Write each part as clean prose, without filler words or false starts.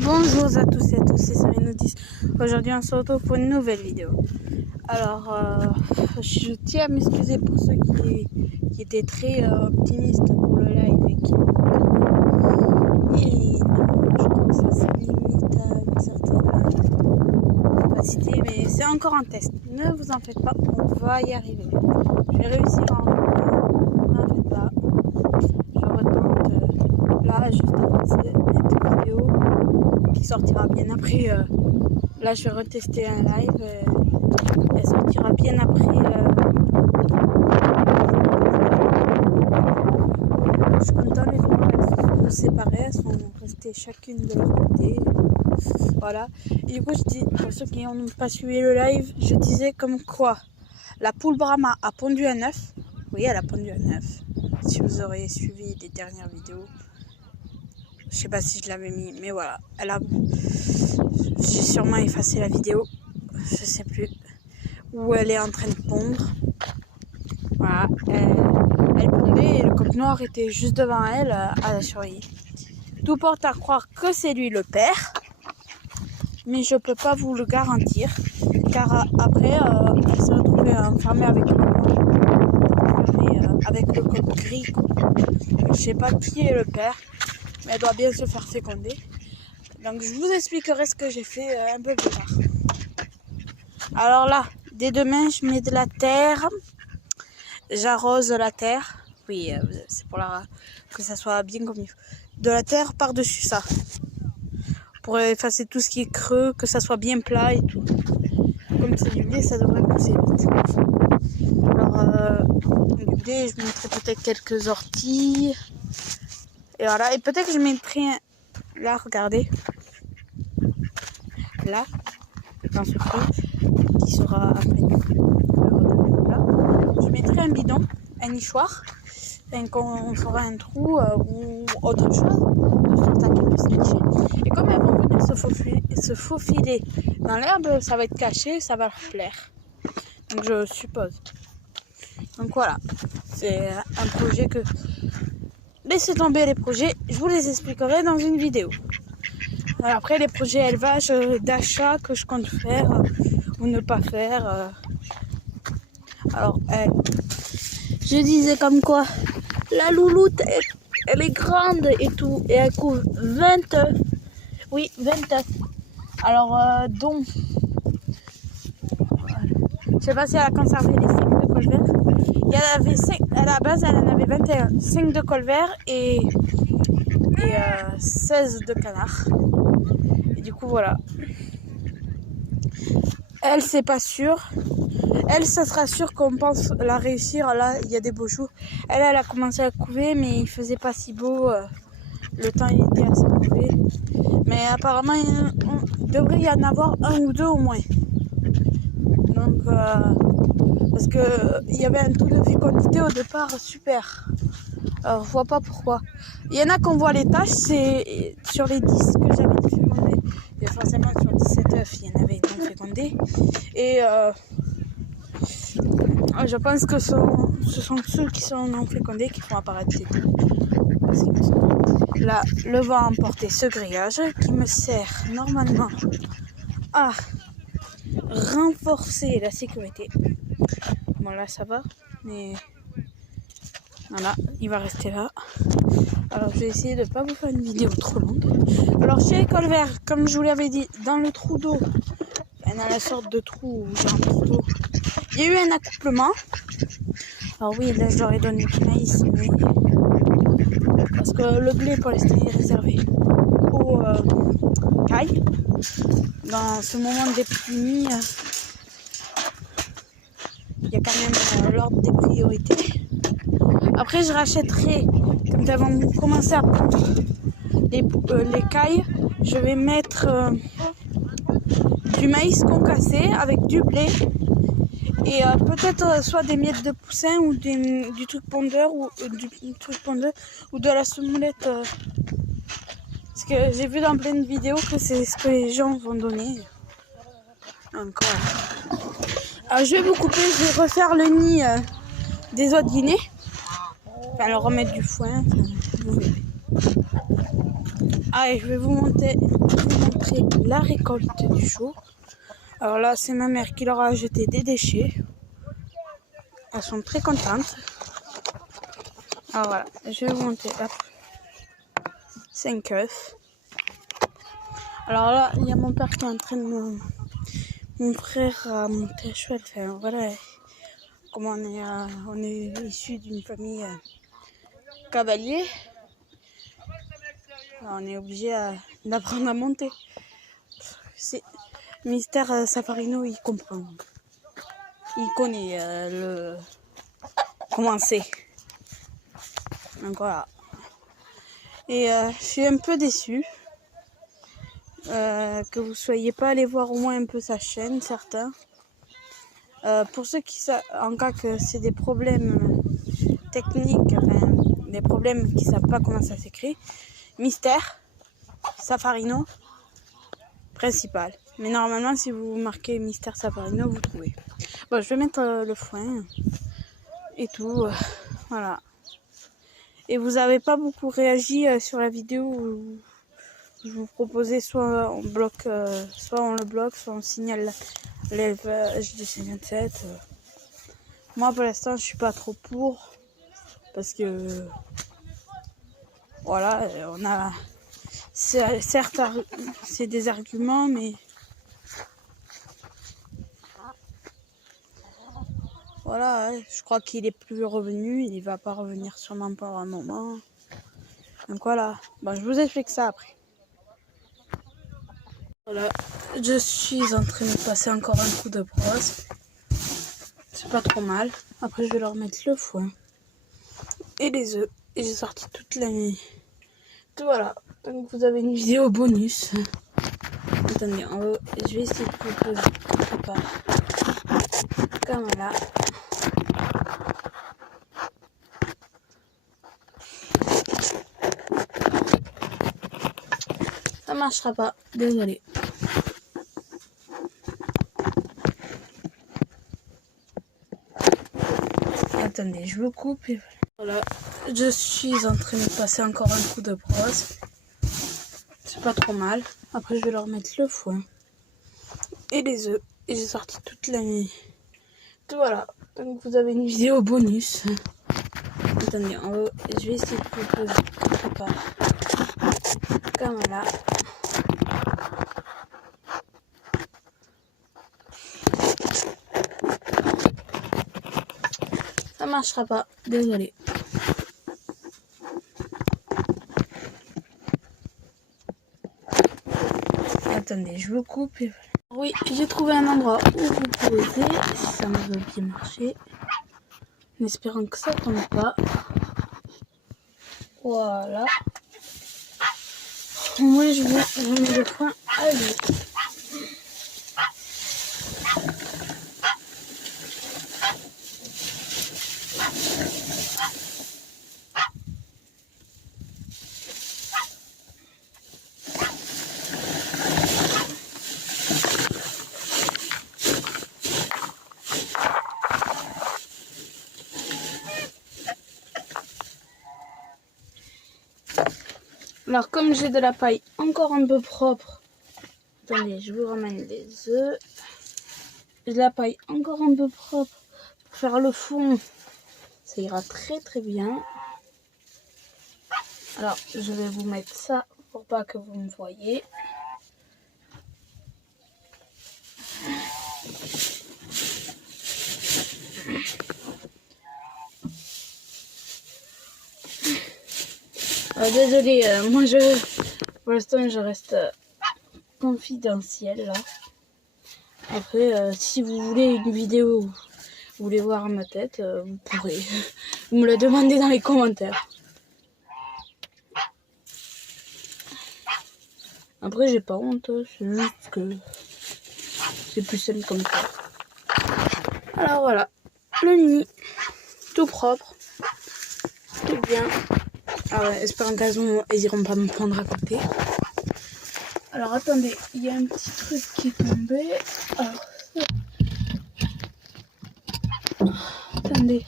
Bonjour à tous et à tous, c'est Sérénotis. Aujourd'hui on se retrouve pour une nouvelle vidéo. Alors je tiens à m'excuser pour ceux qui étaient très optimistes pour le live et je crois que ça se limite à une certaine capacité, mais c'est encore un test. Ne vous en faites pas, on va y arriver. Je vais réussir à en faire, ne vous en faites pas. Je retente là juste après cette vidéo qui sortira bien après. Là, je vais retester un live. Elle sortira bien après. Je suis contente, les deux elles sont séparées, elles sont restées chacune de leur côté. Voilà. Et du coup, je dis, pour ceux qui n'ont pas suivi le live, je disais comme quoi la poule Brahma a pondu un œuf. Oui, elle a pondu un œuf. Si vous auriez suivi les dernières vidéos. Je sais pas si je l'avais mis, mais voilà. J'ai sûrement effacé la vidéo. Je sais plus. Où elle est en train de pondre. Voilà. Elle pondait et le coq noir était juste devant elle à la surveiller. Tout porte à croire que c'est lui le père. Mais je peux pas vous le garantir. Car après, elle s'est retrouvée enfermée avec le coq gris. Je sais pas qui est le père. Mais elle doit bien se faire féconder. Donc je vous expliquerai ce que j'ai fait un peu plus tard. Alors là, dès demain, je mets de la terre. J'arrose la terre. Oui, c'est pour que ça soit bien comme il faut. De la terre par-dessus ça. Pour effacer tout ce qui est creux, que ça soit bien plat et tout. Comme c'est du blé, ça devrait pousser vite. Alors, du blé, je mettrai peut-être quelques orties. Et voilà, et peut-être que je mettrai là, regardez, là, dans ce trou qui sera après là, je mettrai un bidon, un nichoir, et qu'on fera un trou ou autre chose, de sorte à qu'elles puissent nicher. Et comme elles vont venir se faufiler dans l'herbe, ça va être caché, ça va leur plaire. Donc je suppose. Donc voilà, c'est un projet que... Laissez tomber les projets, je vous les expliquerai dans une vidéo. Après les projets élevage, d'achat que je compte faire ou ne pas faire. Alors, je disais comme quoi la louloute, elle est grande et tout, et elle couvre 20 œufs. Oui, 20 œufs. Alors, dont, je sais pas si elle a conservé les 5 de colvert. Il y avait 5, à la base, elle en avait 21. 5 de colvert et 16 de canard. Et du coup, voilà. Elle, c'est pas sûr. Elle, ça sera sûr qu'on pense la réussir. Là, il y a des beaux jours. Elle a commencé à couver, mais il faisait pas si beau. Le temps, il était assez mauvais. Mais apparemment, il devrait y en avoir un ou deux au moins. Donc, parce que il y avait un taux de fécondité au départ super. Alors, je vois pas pourquoi. Il y en a qu'on voit les taches, c'est sur les 10 que j'avais été fécondés. Et forcément, sur 17 œufs, il y en avait non fécondés. Et je pense que ce sont ceux qui sont non fécondés qui font apparaître ces deux. Là, le vent a emporté ce grillage qui me sert normalement à renforcer la sécurité. Bon, là, ça va, mais... Voilà, il va rester là. Alors je vais essayer de ne pas vous faire une vidéo trop longue. Alors chez les colverts, comme je vous l'avais dit, dans le trou d'eau, dans la sorte de trou, genre trou d'eau, il y a eu un accouplement. Alors oui, là je leur ai donné du maïs, mais... parce que le blé pour l'instant est réservé aux cailles. Dans ce moment des pluies, il y a quand même l'ordre des priorités. Après, je rachèterai, quand elles vont commencer à pondre les cailles, je vais mettre du maïs concassé avec du blé et peut-être soit des miettes de poussin ou du truc pondeur ou de la semoulette. Parce que j'ai vu dans plein de vidéos que c'est ce que les gens vont donner. Encore. Alors, je vais vous couper, je vais refaire le nid des autres guinées. Enfin, leur remettre du foin, vous verrez. Allez, je vais vous montrer la récolte du jour. Alors là, c'est ma mère qui leur a jeté des déchets. Elles sont très contentes. Alors voilà, je vais vous montrer. Hop. 5 œufs. Alors là, il y a mon père qui est en train de mon frère a monté à cheval. Enfin, voilà. Comme on est issu d'une famille cavalier, on est obligé d'apprendre à monter. C'est Mister Safarino, il comprend. Il connaît comment c'est. Donc voilà. Et je suis un peu déçue que vous soyez pas allé voir au moins un peu sa chaîne, certains. Pour ceux qui savent, en cas que c'est des problèmes techniques, enfin, des problèmes qui savent pas comment ça s'écrit, Mister Safarino principal. Mais normalement, si vous marquez Mister Safarino, vous trouvez. Bon, je vais mettre le foin et tout. Voilà. Et vous avez pas beaucoup réagi sur la vidéo où je vous proposais soit on bloque, soit on le bloque, soit on signale l'élevage du C27. Moi, pour l'instant, je suis pas trop pour parce que voilà, on a certes c'est des arguments, mais voilà, je crois qu'il est plus revenu, il va pas revenir sûrement pour un moment. Donc voilà, bon, je vous explique ça après. Voilà, je suis en train de passer encore un coup de brosse. C'est pas trop mal. Après, je vais leur mettre le foin et les œufs. Et j'ai sorti toute la nuit. Voilà, donc vous avez une vidéo bonus. Attendez, je vais essayer de proposer comme là. Ça marchera pas, désolé. Attendez, je vous coupe et voilà. Je suis en train de passer encore un coup de brosse. C'est pas trop mal. Après, je vais leur mettre le foin et les œufs. Et j'ai sorti toute la nuit. Voilà, donc vous avez une vidéo bonus. Attendez, je vais essayer de proposer comme là. Ça marchera pas, désolé. Attendez, je vous coupe et voilà. Oui, j'ai trouvé un endroit où vous poser, si ça me veut bien marcher. En espérant que ça tombe pas. Voilà. Moi, je mets le foin à l'eau. Alors, comme j'ai de la paille encore un peu propre, attendez, je vous ramène les œufs. J'ai de la paille encore un peu propre pour faire le fond. Ça ira très très bien. Alors, je vais vous mettre ça pour pas que vous me voyez. Désolée, moi pour l'instant je reste confidentielle là. Après, si vous voulez une vidéo, vous voulez voir ma tête, vous pourrez. Vous me la demandez dans les commentaires. Après, j'ai pas honte, c'est juste que c'est plus simple comme ça. Alors voilà, le nid, tout propre, tout bien. Alors, espérant qu'elles n'hésiteront pas à me prendre à côté. Alors attendez, il y a un petit truc qui est tombé. Alors, attendez.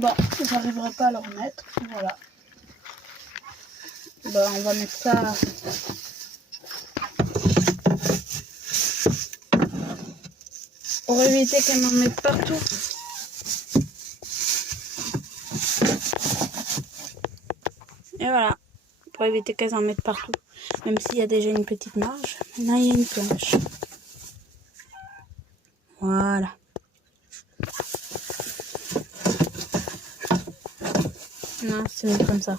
Bon, j'arriverai pas à le remettre. Voilà. Bon, on va mettre ça. Pour éviter qu'elle m'en mette partout. Et voilà. Pour éviter qu'elle en mette partout. Même s'il y a déjà une petite marge. Maintenant, il y a une planche. Voilà. Non, c'est mieux comme ça.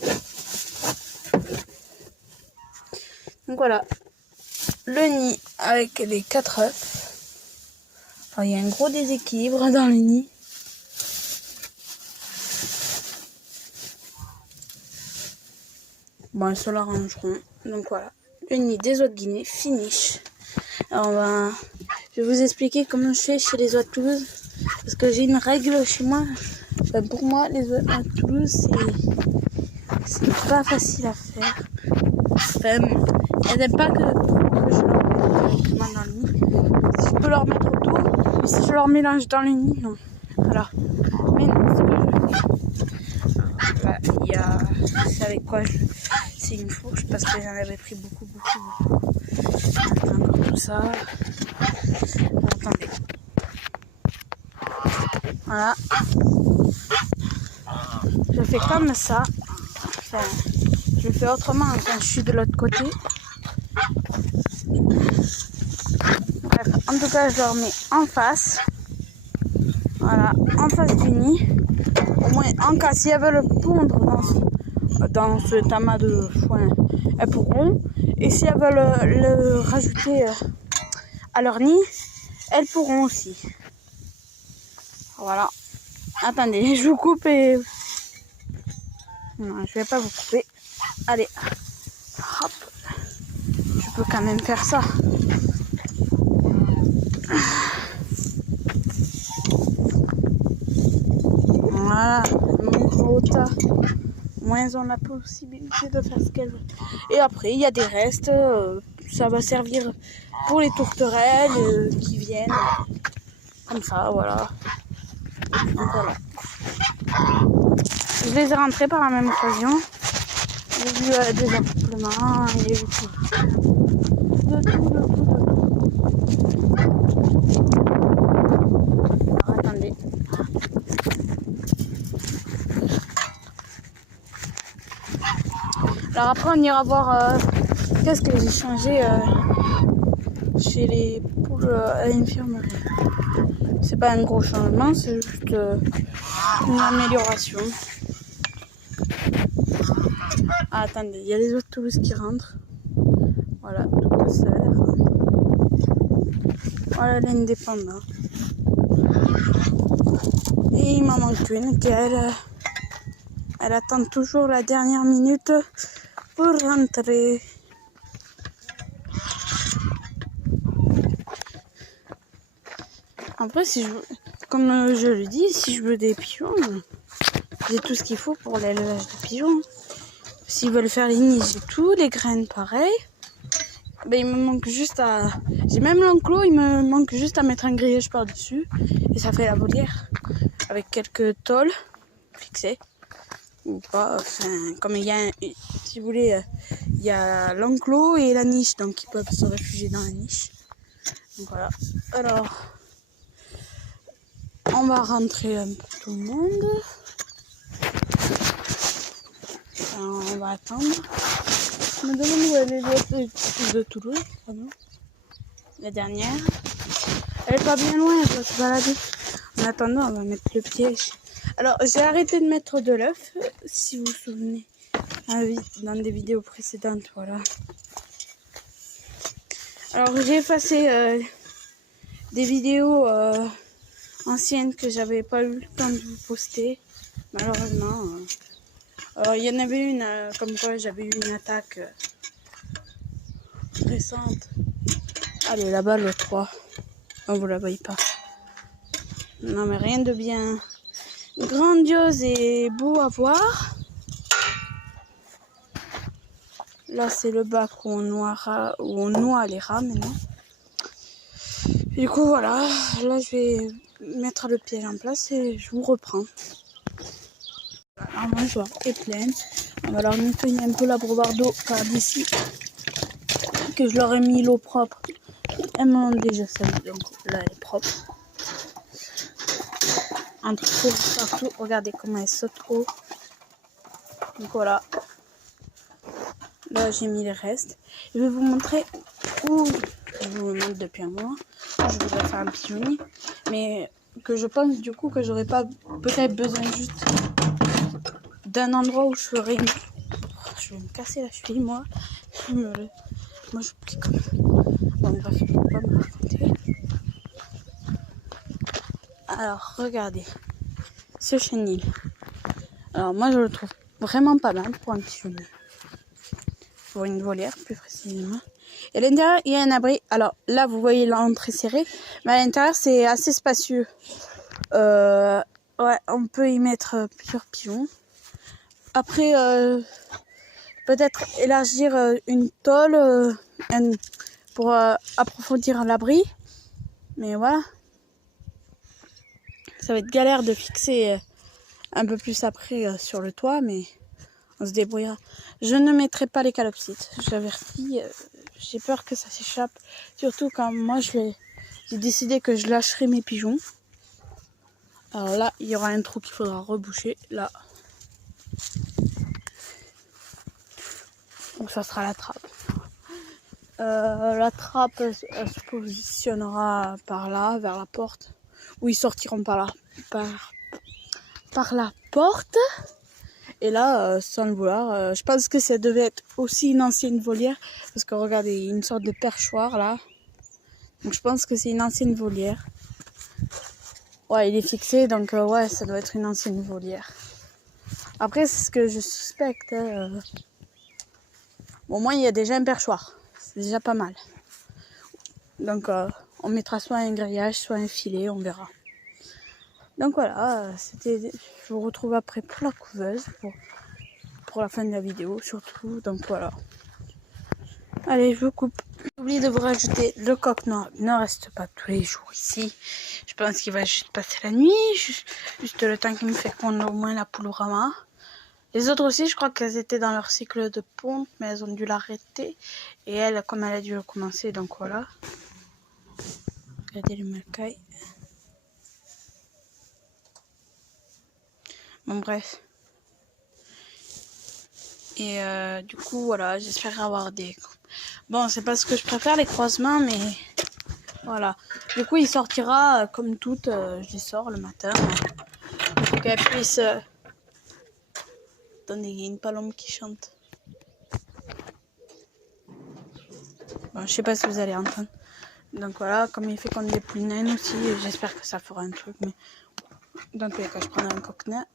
Donc voilà. Le nid avec les 4 œufs. Alors, il y a un gros déséquilibre dans le nid. Bon, ils se l'arrangeront. Donc voilà. Le nid des oies de Guinée, finish. Alors je vais vous expliquer comment je fais chez les oies de Toulouse. Parce que j'ai une règle chez moi. Enfin, pour moi, les oies de Toulouse, c'est pas facile à faire. Enfin, elles n'aiment pas que je leur mette directement dans le nid. Si je peux leur mettre autour, mais si je leur mélange dans le nid, non. Alors, mais non, ce que je fais. Là, il y a... C'est avec quoi c'est une fourche parce que j'en avais pris beaucoup. Encore tout ça. Attendez. Voilà. Je fais comme ça. Enfin, je le fais autrement quand je suis de l'autre côté. Bref, en tout cas, je leur mets en face. Voilà, en face du nid. Au moins, en cas, si elles veulent pondre dans ce tamas de foin, elles pourront. Et si elles veulent le rajouter à leur nid, elles pourront aussi. Voilà. Attendez, je vous coupe et... Non, je vais pas vous couper. Allez. Hop. Je peux quand même faire ça. Voilà. Mon gros tas. Moins on a la possibilité de faire ce qu'elle veut. Et après, il y a des restes. Ça va servir pour les tourterelles qui viennent. Comme ça, voilà. Donc voilà. Je les ai rentrés par la même occasion. J'ai vu des accouplements, il y a eu tout. De tout. Alors attendez. Alors après on ira voir qu'est-ce que j'ai changé chez les poules à l'infirmerie. C'est pas un gros changement, c'est juste une amélioration. Ah, attendez, il y a les autres Toulouse qui rentrent. Voilà, toutes sœurs. Voilà l'indépendant. Et il m'en manque une qu'elle elle attend toujours la dernière minute pour rentrer. Après, si je veux, comme je le dis, si je veux des pigeons, j'ai tout ce qu'il faut pour l'élevage de pigeons. S'ils veulent faire les nids, j'ai tout, les graines pareil. Ben, il me manque juste à... J'ai même l'enclos, il me manque juste à mettre un grillage par-dessus. Et ça fait la volière. Avec quelques tôles fixées. Ou pas, enfin, comme il y a, si vous voulez, il y a l'enclos et la niche. Donc ils peuvent se réfugier dans la niche. Donc voilà. Alors, on va rentrer un peu tout le monde. Alors, on va attendre. Je me demande où elle est l'autre de Toulouse. Pardon. La dernière. Elle est pas bien loin, elle va se balader. En attendant, on va mettre le piège. Alors, j'ai arrêté de mettre de l'œuf, si vous vous souvenez. Ah oui, dans des vidéos précédentes, voilà. Alors, j'ai effacé des vidéos anciennes que j'avais pas eu le temps de vous poster. Malheureusement. Alors, il y en avait une, comme quoi j'avais eu une attaque récente. Allez, là-bas, le 3. Oh, vous la voyez pas. Non, mais rien de bien grandiose et beau à voir. Là, c'est le bac où on noie les rats maintenant. Et du coup, voilà. Là, je vais mettre le piège en place et je vous reprends. La mangeoire est pleine. On va leur nettoyer un peu l'abreuvoir d'eau car d'ici que je leur ai mis l'eau propre, elles m'ont déjà sali, donc là elle est propre. Entre partout, regardez comment elle saute haut. Donc voilà. Là j'ai mis les restes. Je vais vous montrer où, je vous le montre depuis un mois, je voudrais faire un pigeonnier, mais que je pense du coup que j'aurais pas peut-être besoin juste d'un endroit où je ferais une... Je vais me casser la cheville moi. Moi je plie comme ça. Bon bref, je vais pas me raconter. Alors regardez ce chenil. Alors moi je le trouve vraiment pas mal pour un pigeonnier. Pour une volière plus précisément. Et à l'intérieur il y a un abri. Alors là vous voyez l'entrée serrée, mais à l'intérieur c'est assez spacieux. Ouais, on peut y mettre plusieurs pigeons. Après peut-être élargir une tôle pour approfondir l'abri. Mais voilà. Ça va être galère de fixer un peu plus après sur le toit, mais on se débrouillera. Je ne mettrai pas les calopsites, j'avertis. J'ai peur que ça s'échappe. Surtout quand moi j'ai décidé que je lâcherai mes pigeons. Alors là, il y aura un trou qu'il faudra reboucher. Là. Donc ça sera la trappe. La trappe elle se positionnera par là, vers la porte. Ou ils sortiront par là. Par la porte. Et là, sans le vouloir, je pense que ça devait être aussi une ancienne volière. Parce que regardez, il y a une sorte de perchoir là. Donc je pense que c'est une ancienne volière. Ouais, il est fixé, donc ouais, ça doit être une ancienne volière. Après, c'est ce que je suspecte. Bon, au moins, il y a déjà un perchoir. C'est déjà pas mal. Donc, on mettra soit un grillage, soit un filet, on verra. Donc voilà, je vous retrouve après pour la couveuse, pour la fin de la vidéo surtout. Donc voilà. Allez, je vous coupe. N'oubliez de vous rajouter le coq noir. Il ne reste pas tous les jours ici. Je pense qu'il va juste passer la nuit. Juste le temps qu'il me fait pondre au moins la poule au rama. Les autres aussi, je crois qu'elles étaient dans leur cycle de ponte, mais elles ont dû l'arrêter. Et elle, comme elle a dû recommencer, donc voilà. Regardez le macaille. Bon, bref. Et du coup, voilà, j'espère avoir des... Bon, c'est pas ce que je préfère, les croisements, mais... Voilà. Du coup, il sortira, comme toutes, je les sors le matin. Pour qu'elle puisse... Attendez, il y a une palombe qui chante. Bon, je sais pas si vous allez entendre. Donc voilà, comme il fait qu'on des poules naines aussi, j'espère que ça fera un truc. Mais dans tous les cas, je prendrai un coq nain.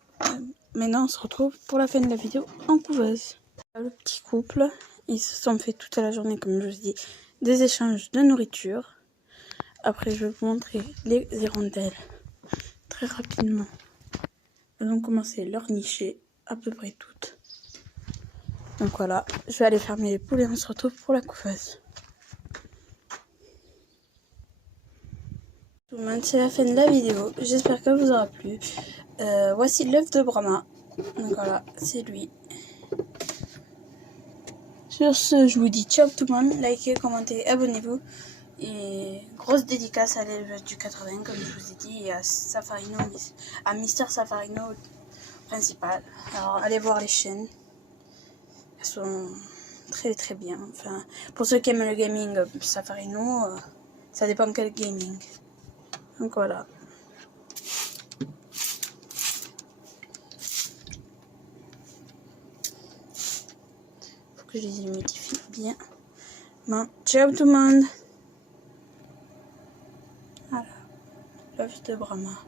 Maintenant, on se retrouve pour la fin de la vidéo en couveuse. Le petit couple, ils se sont fait toute la journée, comme je vous dis, des échanges de nourriture. Après, je vais vous montrer les hirondelles très rapidement. Elles ont commencé leur nicher, à peu près toutes. Donc voilà, je vais aller fermer les poules et on se retrouve pour la couveuse. C'est la fin de la vidéo, j'espère que vous aura plu. Voici l'œuf de Brahma. Donc voilà, c'est lui. Sur ce, je vous dis ciao tout le monde, likez, commentez, abonnez-vous. Et grosse dédicace à l'élevage du 80, comme je vous ai dit, et à Safarino, à Mister Safarino principal. Alors allez voir les chaînes, elles sont très très bien. Enfin, pour ceux qui aiment le gaming, Safarino, ça dépend quel gaming. Donc voilà. Faut que je les humidifie bien. Bon, ciao tout le monde. Voilà, l'œuf de Brahma.